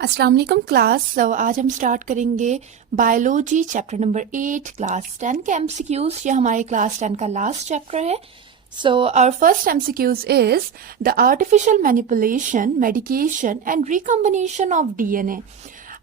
अस्सलाम वालेकुम क्लास। आज हम स्टार्ट करेंगे बायोलॉजी चैप्टर नंबर 8 क्लास 10 के एमसीक्यूज। ये हमारे क्लास 10 का लास्ट चैप्टर है। So our first MCQs is the artificial manipulation, medication and recombination of DNA.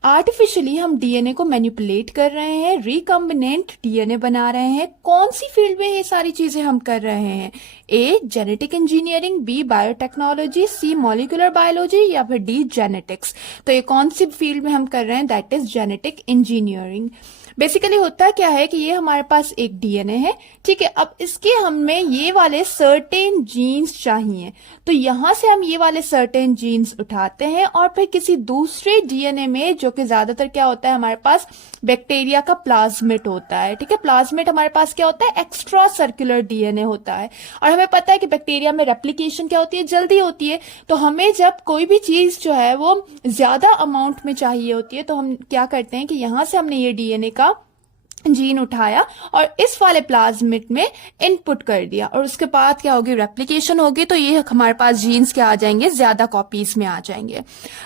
Artificially हम डीएनए को मैनिपुलेट कर रहे हैं, रिकॉम्बिनेंट डीएनए बना रहे हैं। कौन सी फील्ड में ये सारी चीजें हम कर रहे हैं? A genetic engineering, B biotechnology, C molecular biology या फिर डी जेनेटिक्स। तो ये कौन सी फील्ड में हम कर रहे हैं? That is genetic engineering. Basically होता क्या है कि ये हमारे पास एक डीएनए है, ठीक है। अब इसके हमें ये वाले सर्टेन जीन्स चाहिए, तो यहां से हम ये वाले सर्टेन जीन्स उठाते हैं और फिर किसी दूसरे डीएनए में, जो कि ज्यादातर क्या होता है हमारे पास बैक्टीरिया का प्लाज्मिड होता है, ठीक है। प्लाज्मिड हमारे पास क्या होता है? एक्स्ट्रा सर्कुलर डीएनए होता है। और हमें पता है कि बैक्टीरिया में रेप्लिकेशन क्या होती है? जल्दी होती है। तो हमें जब कोई भी चीज जो है वो ज्यादा अमाउंट में चाहिए होती है, तो हम क्या करते हैं कि यहां से हमने ये डीएनए का जीन उठाया और इस वाले प्लाज्मिड में इनपुट कर दिया, और उसके बाद क्या होगी? रेप्लिकेशन होगी। तो ये हमारे पास जीन्स क्या आ जाएंगे? ज्यादा कॉपीज में आ जाएंगे।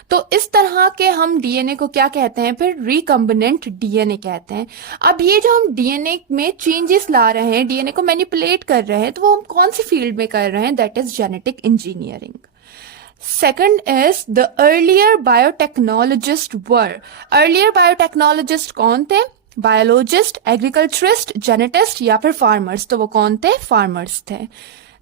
तो इस तरह के हम डीएनए को क्या कहते हैं? फिर रिकम्बिनेंट डीएनए कहते हैं। अब ये जो हम डीएनए में चेंजेस ला रहे हैं, डीएनए को मैनिपुलेट कर रहे हैं, तो वो हम कौन सी फील्ड में कर रहे हैं? That is genetic engineering. Second is the earlier biotechnologists were. Earlier biotechnologists कौन थे? बायोलॉजिस्ट, एग्रीकल्चरिस्ट, जेनेटिस्ट या फिर फार्मर्स। तो वो कौन थे? फार्मर्स थे।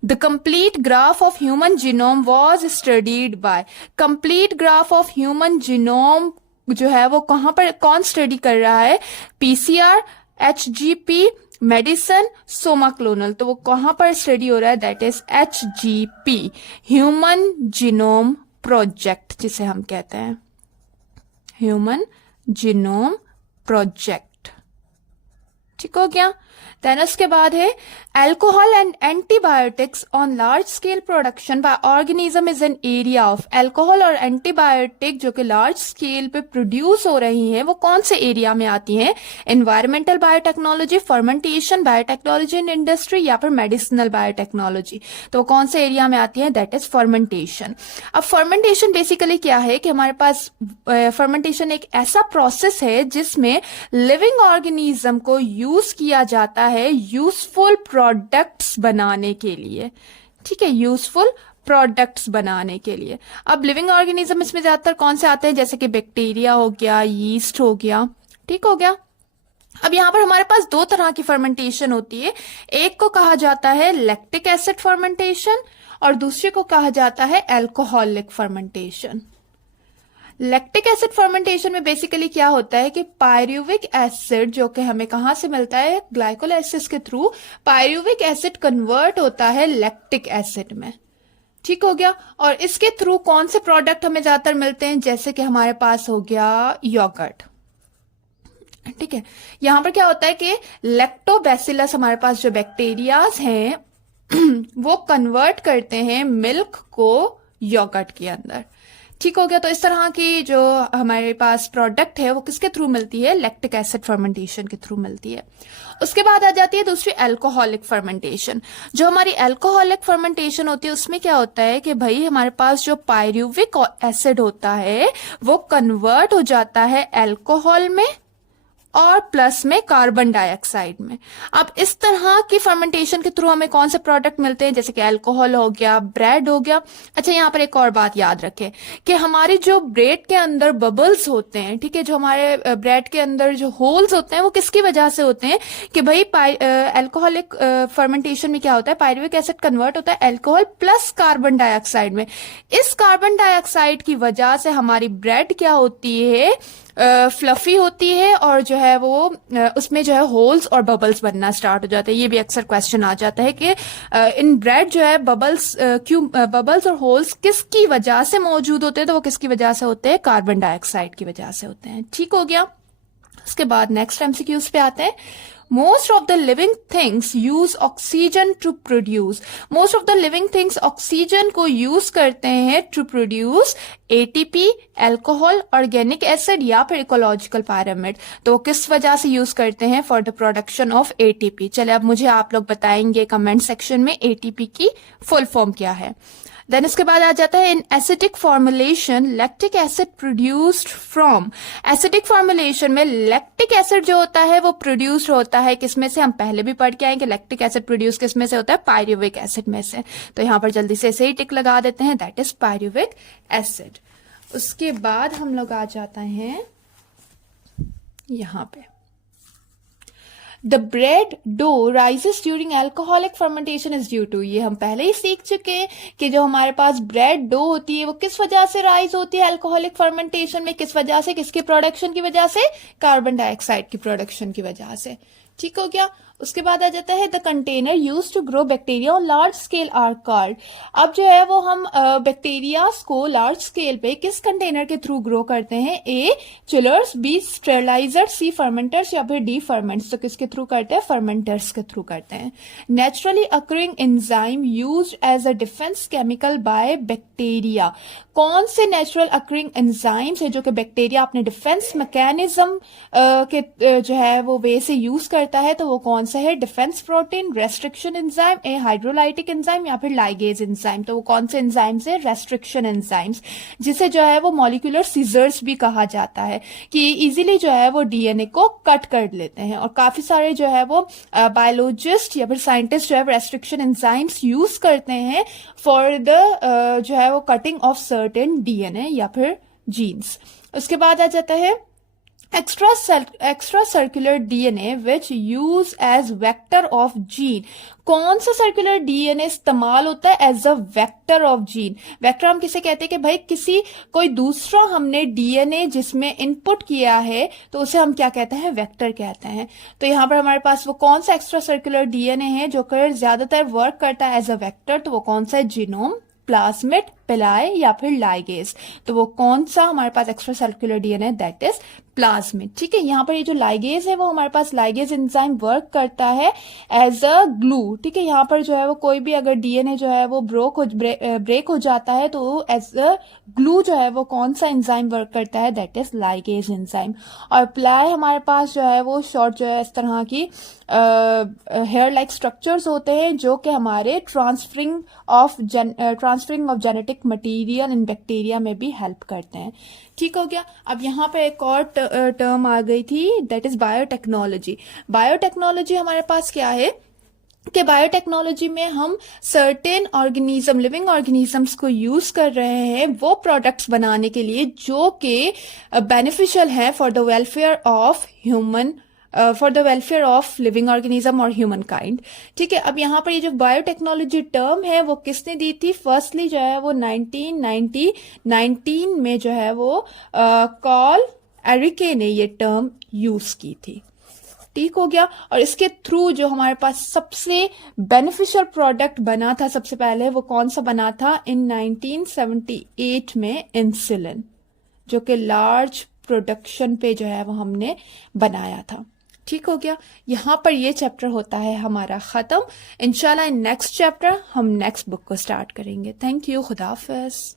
The complete graph of human genome was studied by. Complete graph of human genome जो है वो कहां पर कौन स्टडी कर रहा है? PCR, HGP, medicine, somaclonal. तो वो कहां पर स्टडी हो रहा है? That is HGP, human genome project, जिसे हम कहते हैं ह्यूमन जीनोम प्रोजेक्ट। ठीक हो गया। देन उसके बाद है alcohol and antibiotics on large scale production by organism is an area of. Alcohol और एंटीबायोटिक जो कि लार्ज स्केल पे प्रोड्यूस हो रही हैं, वो कौन से एरिया में आती हैं? Environmental biotechnology, fermentation, biotechnology in industry या फिर मेडिसिनल बायोटेक्नोलॉजी। तो कौन से एरिया में आती है? That is fermentation. अब फर्मेंटेशन बेसिकली क्या है कि हमारे पास फर्मेंटेशन एक ऐसा प्रोसेस है जिसमें लिविंग ऑर्गेनिज्म को यूज किया जाता है यूजफुल प्रोडक्ट्स बनाने के लिए, ठीक है, यूजफुल प्रोडक्ट्स बनाने के लिए। अब लिविंग ऑर्गेनिज्म इसमें ज्यादातर कौन से आते हैं? जैसे कि बैक्टीरिया हो गया, यीस्ट हो गया, ठीक हो गया। अब यहां पर हमारे पास दो तरह की फर्मेंटेशन होती है। एक को कहा जाता है लैक्टिक एसिड फर्मेंटेशन और दूसरे को कहा जाता है alcoholic fermentation. Lactic acid fermentation में बेसिकली क्या होता है कि पायरुविक एसिड जो कि हमें कहां से मिलता है? ग्लाइकोलाइसिस के थ्रू पायरुविक एसिड कन्वर्ट होता है लैक्टिक एसिड में, ठीक हो गया। और इसके थ्रू कौन से प्रोडक्ट हमें ज्यादातर मिलते हैं? जैसे कि हमारे पास हो गया योगर्ट, ठीक है। यहां पर क्या होता है कि लैक्टोबैसिलस हमारे पास जो बैक्टीरियाज हैं वो कन्वर्ट करते हैं मिल्क को योगर्ट के अंदर, ठीक हो गया। तो इस तरह की जो हमारे पास प्रोडक्ट है वो किसके थ्रू मिलती है? लैक्टिक एसिड फर्मेंटेशन के थ्रू मिलती है। उसके बाद आ जाती है दूसरी अल्कोहलिक फर्मेंटेशन। जो हमारी अल्कोहलिक फर्मेंटेशन होती है उसमें क्या होता है कि भाई हमारे पास जो पायरुविक एसिड होता है वो कन्वर्ट हो जाता है अल्कोहल में और प्लस में कार्बन डाइऑक्साइड में। अब इस तरह की फर्मेंटेशन के थ्रू हमें कौन से प्रोडक्ट मिलते हैं? जैसे कि अल्कोहल हो गया, ब्रेड हो गया। अच्छा, यहाँ पर एक और बात याद रखें कि हमारे जो ब्रेड के अंदर बबल्स होते हैं, ठीक है, जो हमारे ब्रेड के अंदर जो होल्स होते हैं वो किसकी वजह से होते हैं? कि भाई अल्कोहलिक फर्मेंटेशन में क्या होता है? पायरुविक एसिड कन्वर्ट होता है अल्कोहल प्लस कार्बन डाइऑक्साइड में। इस कार्बन डाइऑक्साइड की वजह से हमारी ब्रेड क्या होती है? फ्लफी होती है और जो है वो उसमें जो है होल्स और बबल्स बनना स्टार्ट हो जाते हैं। ये भी अक्सर क्वेश्चन आ जाता है कि इन ब्रेड जो है बबल्स क्यों बबल्स और होल्स किसकी वजह से मौजूद होते हैं? तो वो किसकी वजह से होते हैं? कार्बन डाइऑक्साइड की वजह से होते हैं, ठीक हो गया। उसके बाद नेक्स्ट एमसीक्यूज पे आते हैं। Most of the living things use oxygen to produce. Most of the living things oxygen को use करते हैं to produce ATP, alcohol, organic acid या फिर ecological pyramid. तो किस वजह से use करते हैं? For the production of ATP. चले अब मुझे आप लोग बताएंगे कमेंट सेक्शन में ATP की फुल फॉर्म क्या है। देन इसके बाद आ जाता है in acidic formulation lactic acid produced from, acidic formulation में लैक्टिक एसिड जो होता है वो प्रोड्यूस्ड होता है किसमें से, हम पहले भी पढ़ के आए कि लैक्टिक एसिड प्रोड्यूस किसमें से होता है, पायरुविक एसिड में से। तो यहां पर जल्दी से ऐसे ही टिक लगा देते हैं, दैट इज पायरुविक एसिड। उसके बाद हम लोग आ जाते हैं यहां पे the bread dough rises during alcoholic fermentation is due to, ये हम पहले ही सीख चुके हैं कि जो हमारे पास ब्रेड डो होती है वो किस वजह से राइज होती है एल्कोहलिक फर्मेंटेशन में, किस वजह से, किसकी प्रोडक्शन की वजह से, कार्बन डाइऑक्साइड की प्रोडक्शन की वजह से। ठीक हो गया। उसके बाद आ जाता है the container use to grow bacteria on large scale are called, अब जो है वो हम बैक्टीरियाज को लार्ज स्केल पे किस कंटेनर के थ्रू ग्रो करते हैं, ए चिलर्स, बी स्टेरलाइजर, सी फर्मेंटर्स या फिर डी फर्मेंट्स। तो किसके थ्रू करते हैं, फर्मेंटर्स के थ्रू करते हैं। Naturally occurring enzyme used as a defence chemical by bacteria, कौन से नेचुरल अकरिंग एंजाइम्स है जो कि बैक्टीरिया अपने डिफेंस मैकेनिज्म के जो है वो वे से यूज करता है, तो वो कौन सा है, डिफेंस प्रोटीन, रेस्ट्रिक्शन एंजाइम, ए हाइड्रोलाइटिक एंजाइम या फिर लाइगेज एंजाइम। तो वो कौन से एंजाइम्स है, रेस्ट्रिक्शन एंजाइम्स, जिसे जो है वो मॉलिक्यूलर सीजर्स भी कहा जाता है कि इजीली जो है वो डीएनए को कट कर लेते हैं। और काफी सारे जो है वो बायोलॉजिस्ट या फिर साइंटिस्ट जो है रेस्ट्रिक्शन एंजाइम्स यूज करते हैं फॉर द जो है वो कटिंग ऑफ सर्टेन डीएनए या फिर जीन्स। उसके बाद आ जाता है extra circular DNA which use as vector of gene, कौन सा सर्कुलर डीएनए इस्तेमाल होता है as a vector of gene. Vector हम किसे कहते हैं कि भाई किसी कोई दूसरा हमने डीएनए जिसमें इनपुट किया है तो उसे हम क्या कहते हैं, वेक्टर कहते हैं। तो यहां पर हमारे पास वो कौन सा एक्स्ट्रा सर्कुलर डीएनए है जो कर ज्यादातर वर्क करता है एज अ वेक्टर, तो वो कौन सा है, जीनोम, प्लाज्मिड, पिलाए या फिर लाइगेज। तो वो कौन सा हमारे पास extra circular DNA, that is plasmid. ठीक है, यहां पर ये जो लाइगेज है वो हमारे पास लाइगेज एंजाइम वर्क करता है एज अ ग्लू। ठीक है, यहां पर जो है वो कोई भी अगर डीएनए जो है वो ब्रेक हो जाता है तो एज अ ग्लू जो है वो कौन सा एंजाइम वर्क करता है, दैट इज लाइगेज एंजाइम। और प्लाई हमारे पास जो है वो शॉर्ट जो है इस तरह की हेयर लाइक स्ट्रक्चर्स होते हैं जो कि हमारे transferring of genetic material in bacteria में भी हेल्प करते हैं। ठीक हो गया। अब यहाँ पे एक और टर्म आ गई थी, दैट इज बायोटेक्नोलॉजी। बायोटेक्नोलॉजी हमारे पास क्या है कि बायोटेक्नोलॉजी में हम सर्टेन ऑर्गेनिज्म, लिविंग ऑर्गेनिजम्स को यूज कर रहे हैं वो प्रोडक्ट्स बनाने के लिए जो कि बेनिफिशियल है for the welfare of human, for the welfare of living organism और ह्यूमन काइंड। ठीक है, अब यहाँ पर ये जो बायोटेक्नोलॉजी टर्म है वो किसने दी थी, फर्स्टली जो है वो 1919 में जो है वो कॉल एरिके ने ये टर्म यूज की थी। ठीक हो गया। और इसके थ्रू जो हमारे पास सबसे बेनिफिशियल प्रोडक्ट बना था सबसे पहले, वो कौन सा बना था, इन 1978 में इंसुलिन, जो कि लार्ज प्रोडक्शन पे जो है वो हमने बनाया था। ठीक हो गया। यहां पर ये चैप्टर होता है हमारा खत्म। इंशाल्लाह नेक्स्ट चैप्टर हम नेक्स्ट बुक को स्टार्ट करेंगे। थैंक यू, खुदा हाफिज।